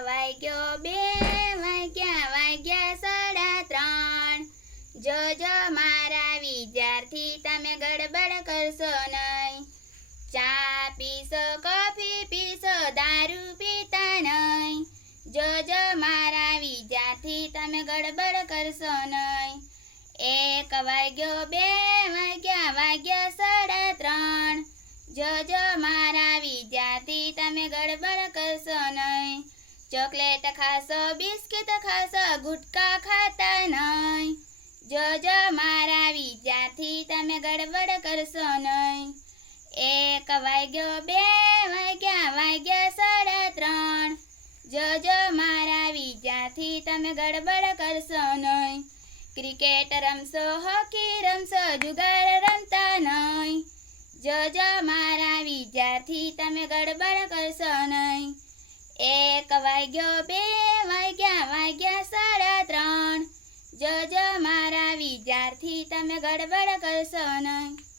વાગ્યો બે વાગ્યા વાગ્યા સાડા ત્રણ. જોજો મારા વિદ્યાર્થી, તમે ગડબડ કરશો નહીં. ચા પીશો, કોફી પીશો, દારૂ પીતા નહીં. જોજો મારા વિદ્યાર્થી, તમે ગડબડ કરશો નહીં. એક વાગ્યો, બે વાગ્યા વાગ્યા સાડા ત્રણ. જોજો મારા વિદ્યાર્થી, તમે ગડબડ કરશો નહીં. ચોકલેટ ખાશો, બિસ્કિટ ખાશો, ગુટકા ખાતા નહીં. જોજો મારા વિદ્યાર્થી, તમે ગડબડ કરશો નહીં. એક વાગ્યો, બે વાગ્યા વાગ્યા સાડા ત્રણ. જોજો મારા વિદ્યાર્થી, તમે ગડબડ કરશો નહીં. ક્રિકેટ રમશો, હોકી રમશો, જુગાર રમતા નહીં. જોજો મારા વિદ્યાર્થી, તમે ગડબડ કરશો નહીં. એક વાગ્યો બે વાગ્યા વાગ્યા સાડા ત્રણ. જોજો મારા વિદ્યાર્થી તમે ગડબડ કરશો નહીં.